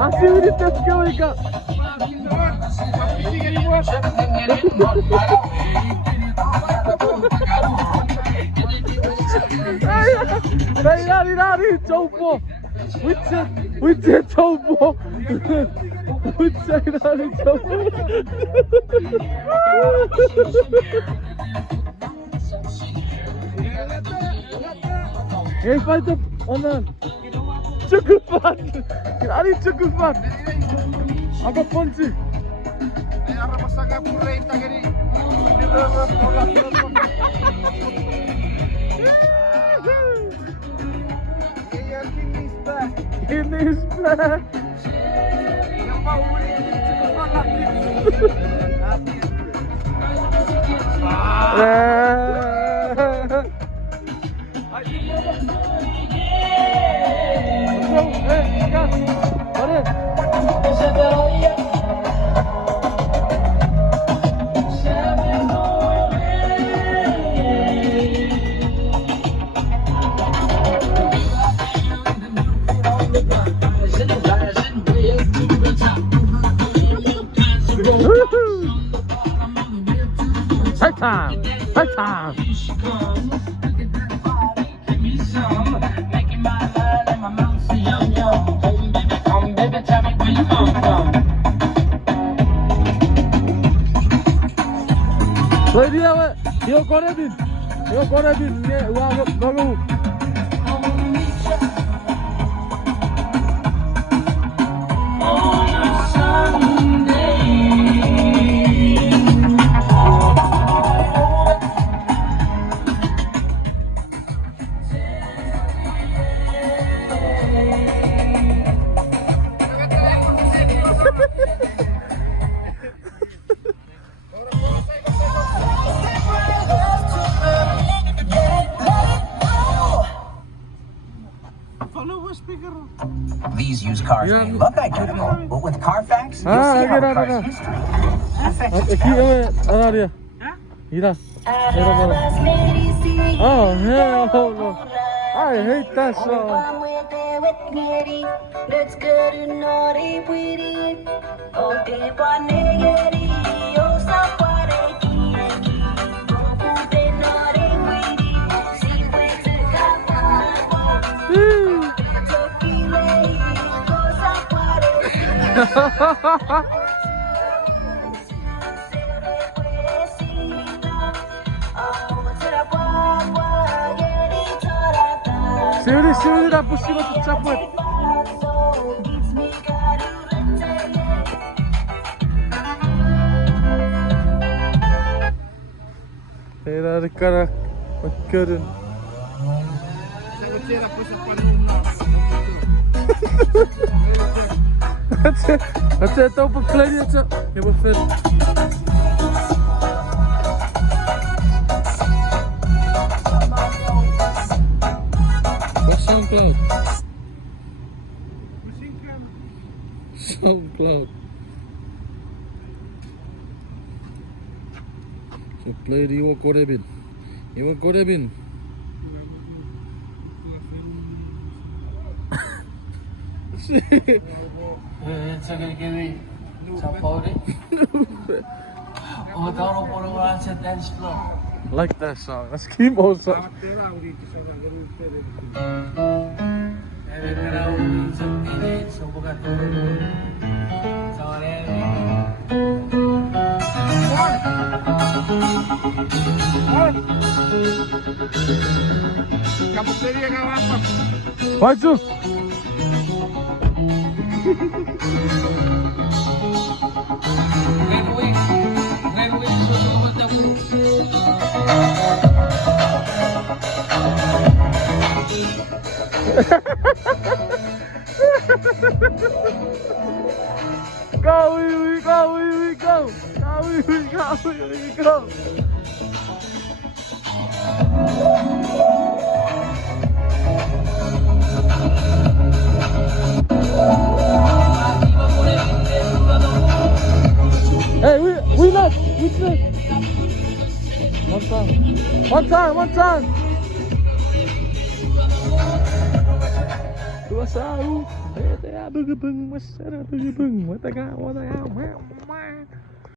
Masih udah tes Kewe kak. Lari, coba. Wicet coba. Wicet lari coba. Fight up, Onan. Cukupan. Lari cukupan. Agak ponci. Ini is back. Fight time! Play dia, Wak. Yo Korebin. Bagus. These used cars may look identical, but with Carfax, you'll see how the car's history affects its value. Oh hell no! I hate that song. Sini dah pusing aku capek. Era de cara macaron. Até estou para play até. Eu vou fazer. SoundCloud. So play the Iwa Korebin. Second Kewe. Sapaw rin. Umataw po ng sa dance floor. Like that song. Let's keep also. Maju. Go, we go. Hey, we left. one time. One time. Dua satu. Bung, mas, bung, bung,